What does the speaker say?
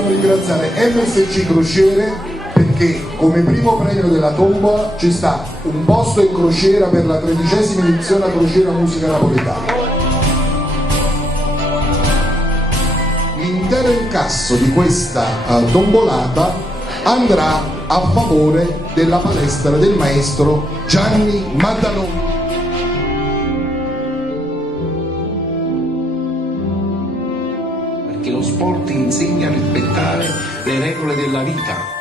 vogliamo ringraziare MSC Crociere perché come primo premio della tombola ci sta un posto in crociera per la 13ª edizione a Crociera Musica Napoletana. L'intero incasso di questa tombolata andrà a favore della palestra del maestro Gianni Maddaloni. Perché lo sport insegna a rispettare le regole della vita.